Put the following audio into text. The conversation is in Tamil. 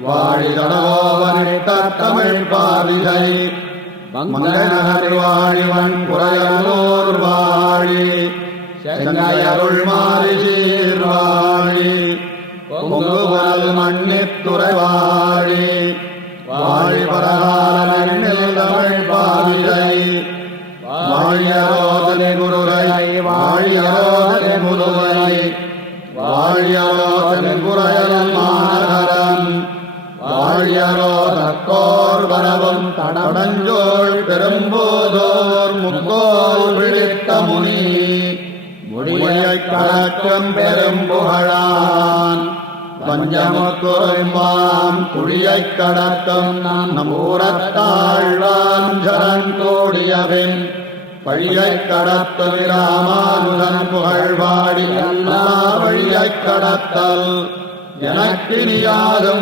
வாழி தடவோவனிட்ட தமிழ் பாவிகை மங்கனகர் வாழிவன் புறையலூர் வாழி செங்கையருள் மாறி சீர்வாழி பொங்குபுரல் மண்ணித்துறை வாழி வாழி பரகாலனில் தமிழ் பாவிகை வாழியரோதனை குருரை வாழியரோதனை முதுவை வாழியரோதனை குறையல் மாநகரம் வாழியரோதற்கோர் வரவும் தடஞ்சோள் பெரும்போதோர் முக்கோல் விழித்த முனி முடியைக் கடக்கும் பெரும்புகழான் பஞ்சமுத்துறைமாம் குழியைக் கடக்கும் நம்மூரத்தாழ்வான் ஜரங்கோடியவின் பழியைக் கடத்தல் ராமானுதன் புகழ்வாடி அல்லா வழியைக் கடத்தல் எனக்கு நியாதும்